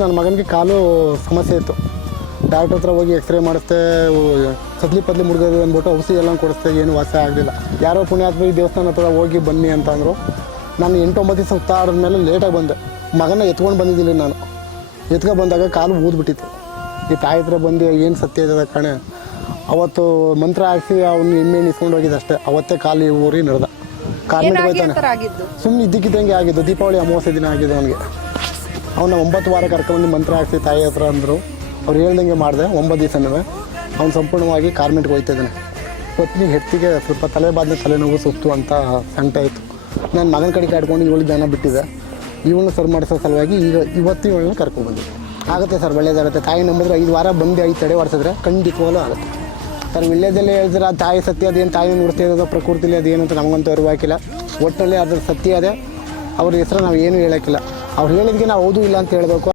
ನನ್ನ ಮಗನಿಗೆ ಕಾಲು ಸಮಸ್ಯೆ ಇತ್ತು. ಡಾಕ್ಟ್ರ್ ಹತ್ರ ಹೋಗಿ ಎಕ್ಸ್ರೇ ಮಾಡಿಸ್ದೆ ಸದ್ಲಿ ಪದ್ಲಿ ಮುಡ್ಗೋದು ಅಂದ್ಬಿಟ್ಟು ಔಷಧಿ ಎಲ್ಲ ಕೊಡಿಸ್ದೆ ಏನು ವಾಸ ಆಗಲಿಲ್ಲ. ಯಾರೋ ಪುಣ್ಯಾತ್ಮ ಈ ದೇವಸ್ಥಾನ ಹತ್ರ ಹೋಗಿ ಬನ್ನಿ ಅಂತ ಅಂದರು. ನಾನು ಎಂಟೊಂಬತ್ತು ದಿವಸ ಸುತ್ತಾಡಿದ್ಮೇಲೆ ಲೇಟಾಗಿ ಬಂದೆ. ಮಗನ ಎತ್ಕೊಂಡು ಬಂದಿದ್ದೀನಿ ನಾನು. ಎತ್ಕೊ ಬಂದಾಗ ಕಾಲು ಊದ್ಬಿಟ್ಟಿತ್ತು. ಈ ತಾಯಿ ಹತ್ರ ಬಂದು ಏನು ಸತ್ಯ ಇದೆ ಕಣೆ? ಅವತ್ತು ಮಂತ್ರ ಹಾಕಿಸಿ ಅವ್ನು ಎಮ್ಮೆ ಇಸ್ಕೊಂಡು ಹೋಗಿದ್ದು ಅಷ್ಟೇ. ಅವತ್ತೇ ಕಾಲು ಊರಿ ನಡೆದ. ಕಾರ್ಮಿಕ ಆಗಿದ್ದು? ಸುಮ್ಮನೆ ಇದ್ದಕ್ಕಿದ್ದಂಗೆ ಆಗಿದ್ದು. ದೀಪಾವಳಿ ಅಮಾವಾಸ್ಯೆ ದಿನ ಆಗಿದೆ ಅವನಿಗೆ. ಅವನ ಒಂಬತ್ತು ವಾರ ಕರ್ಕೊಂಡು ಮಂತ್ರ ಹಾಕ್ಸಿ ತಾಯಿ ಹತ್ರ ಅಂದರು. ಅವ್ರು ಹೇಳ್ದಂಗೆ ಮಾಡಿದೆ, ಒಂಬತ್ತು ದಿವಸನೂ. ಅವ್ನು ಸಂಪೂರ್ಣವಾಗಿ ಕಾರ್ಮೆಂಟ್ಗೆ ಹೋಯ್ತಿದ್ದಾನೆ ಪತ್ನಿ ಹೆತ್ತಿಗೆ ಸ್ವಲ್ಪ ತಲೆಬಾದ್ನ ತಲೆನೋವು ಸುತ್ತು ಅಂತ ಸಂಕಟ ಇತ್ತು. ನಾನು ಮಗನ ಕಡೆ ಕಾಡ್ಕೊಂಡು ಇವಳು ದನ ಬಿಟ್ಟಿದೆ. ಇವಳನ್ನ ಸರ್ ಮಾಡಿಸೋ ಸಲುವಾಗಿ ಈಗ ಇವತ್ತು ಇವಳನ್ನ ಕರ್ಕೊಂಡ್ಬಂದು ಆಗುತ್ತೆ ಸರ್, ಒಳ್ಳೇದಾಗುತ್ತೆ. ತಾಯಿ ನಂಬಿದ್ರೆ ಐದು ವಾರ ಬಂದು ಐದು ತಡೆ ಹೊಡ್ಸಿದ್ರೆ ಖಂಡಿತವಾಗಲೂ ಆಗುತ್ತೆ. ಸರ್, ವಿಳ್ಯದಲ್ಲೇ ಹೇಳಿದ್ರೆ ಆ ತಾಯಿ ಸತ್ಯ ಅದೇನು, ತಾಯಿ ನೋಡ್ತಾ ಇರೋದು, ಪ್ರಕೃತಿಲಿ ಅದೇನು ಅಂತ ನಮಗಂತೂ ಅರಿವಾಗಿಲ್ಲ ಒಟ್ಟಿನಲ್ಲಿ ಅದ್ರ ಸತ್ಯ ಅದೇ. ಅವ್ರ ಹೆಸರು ನಾವು ಏನು ಹೇಳೋಕ್ಕಿಲ್ಲ. ಅವ್ರು ಹೇಳಿದ್ಗೆ ನಾವು ಹೌದು ಇಲ್ಲ ಅಂತ ಹೇಳಬೇಕು.